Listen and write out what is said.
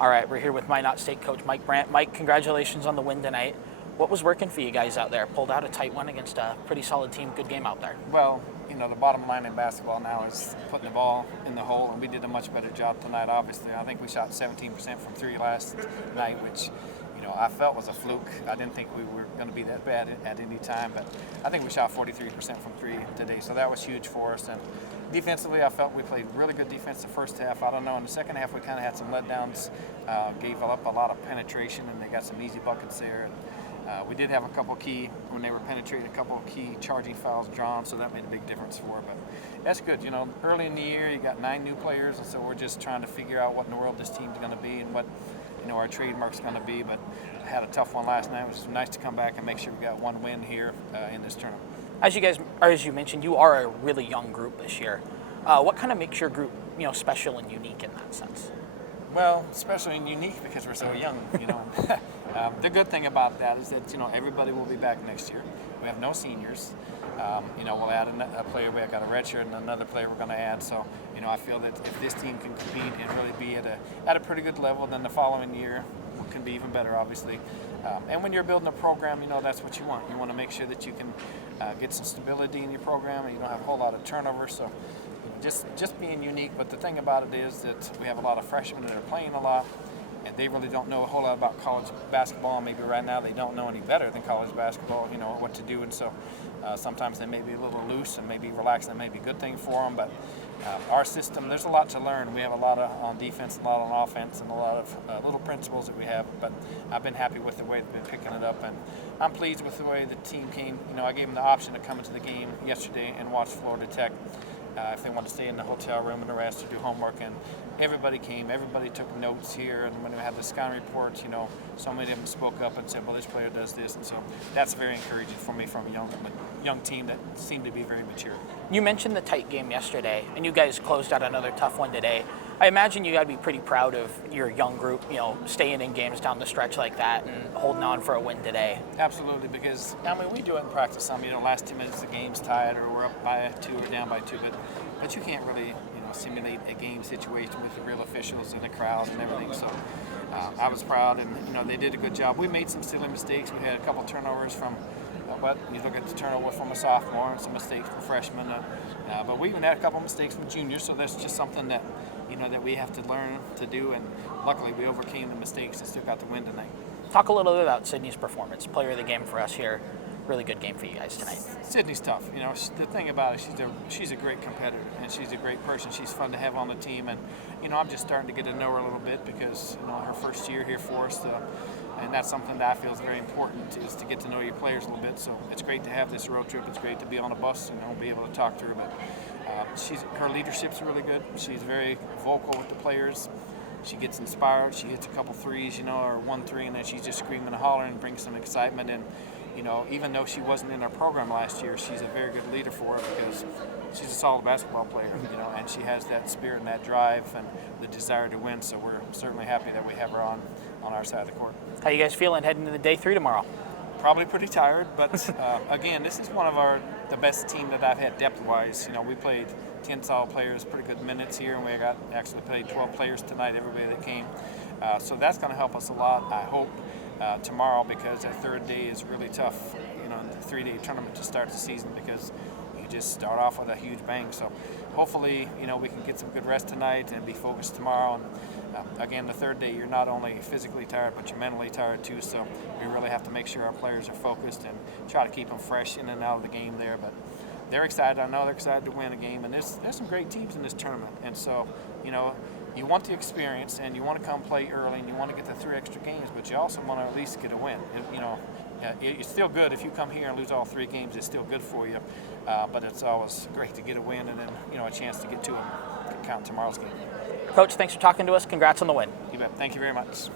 All right, we're here with Minot State coach Mike Brandt. Mike, congratulations on the win tonight. What was working for you guys out there? Pulled out a tight one against a pretty solid team. Good game out there. Well, the bottom line in basketball now is putting the ball in the hole, and we did a much better job tonight, obviously. I think we shot 17% from three last night, which, I felt was a fluke. I didn't think we were going to be that bad at any time, but I think we shot 43% from three today, so that was huge for us. And defensively, I felt we played really good defense the first half. I don't know, in the second half we kind of had some letdowns, gave up a lot of penetration, and they got some easy buckets there. We did have a couple key, when they were penetrating, a couple of key charging fouls drawn, so that made a big difference for it. But that's good. Early in the year, you got 9 new players, and so we're just trying to figure out what in the world this team's going to be and what our trademark's going to be. But I had a tough one last night. It was nice to come back and make sure we got one win here in this tournament. As you mentioned, you are a really young group this year. What kind of makes your group, special and unique in that sense? Well, special and unique because we're so young, The good thing about that is that, everybody will be back next year. We have no seniors. We'll add a player. We've got a redshirt and another player we're going to add. So, I feel that if this team can compete and really be at a pretty good level, then the following year can be even better, obviously. And when you're building a program, that's what you want. You want to make sure that you can get some stability in your program and you don't have a whole lot of turnover. So, just being unique. But the thing about it is that we have a lot of freshmen that are playing a lot, and they really don't know a whole lot about college basketball. Maybe right now they don't know any better than college basketball, what to do. And so sometimes they may be a little loose and maybe relaxed. That may be a good thing for them. But our system, there's a lot to learn. We have a lot on defense, a lot on offense, and a lot of little principles that we have. But I've been happy with the way they've been picking it up. And I'm pleased with the way the team came. I gave them the option to come into the game yesterday and watch Florida Tech. If they want to stay in the hotel room and the rest or do homework, and everybody came, everybody took notes here, and when we had the scouting reports, so many of them spoke up and said, well, this player does this, and so that's very encouraging for me from a young team that seemed to be very mature. You mentioned the tight game yesterday, and you guys closed out another tough one today. I imagine you got to be pretty proud of your young group, staying in games down the stretch like that and holding on for a win today. Absolutely, because we do it in practice. Last 2 minutes the game's tied, or we're up by 2 or down by 2, but you can't really simulate a game situation with the real officials and the crowd and everything. So I was proud, and they did a good job. We made some silly mistakes. We had a couple turnovers from. But you look at the turnover from a sophomore and some mistakes from freshmen. But we even had a couple mistakes from juniors, so that's just something that that we have to learn to do. And luckily, we overcame the mistakes and still got the win tonight. Talk a little bit about Sydney's performance, player of the game for us here. Really good game for you guys tonight. Sydney's tough. The thing about it, she's a great competitor, and she's a great person. She's fun to have on the team, and I'm just starting to get to know her a little bit because her first year here for us. And that's something that I feel is very important, is to get to know your players a little bit. So it's great to have this road trip. It's great to be on a bus, be able to talk to her. But her leadership's really good. She's very vocal with the players. She gets inspired. She hits a couple threes, or 1 3, and then she's just screaming and hollering and brings some excitement. And even though she wasn't in our program last year, she's a very good leader for it because she's a solid basketball player, and she has that spirit and that drive and the desire to win. So we're certainly happy that we have her on our side of the court. How you guys feeling heading into day 3 tomorrow? Probably pretty tired, but again, this is one of the best team that I've had depth-wise. We played 10 solid players, pretty good minutes here, and we actually played 12 players tonight, everybody that came. So that's going to help us a lot, I hope, tomorrow, because that third day is really tough, the 3-day tournament to start the season, because you just start off with a huge bang. So hopefully, we can get some good rest tonight and be focused tomorrow. And again, the third day, you're not only physically tired, but you're mentally tired too. So we really have to make sure our players are focused and try to keep them fresh in and out of the game there. But they're excited. I know they're excited to win a game. And there's some great teams in this tournament. And so, you want the experience, and you want to come play early, and you want to get the 3 extra games, but you also want to at least get a win. It's still good if you come here and lose all 3 games. It's still good for you, but it's always great to get a win and then a chance to get to them, count tomorrow's game. Coach, thanks for talking to us. Congrats on the win. You bet. Thank you very much.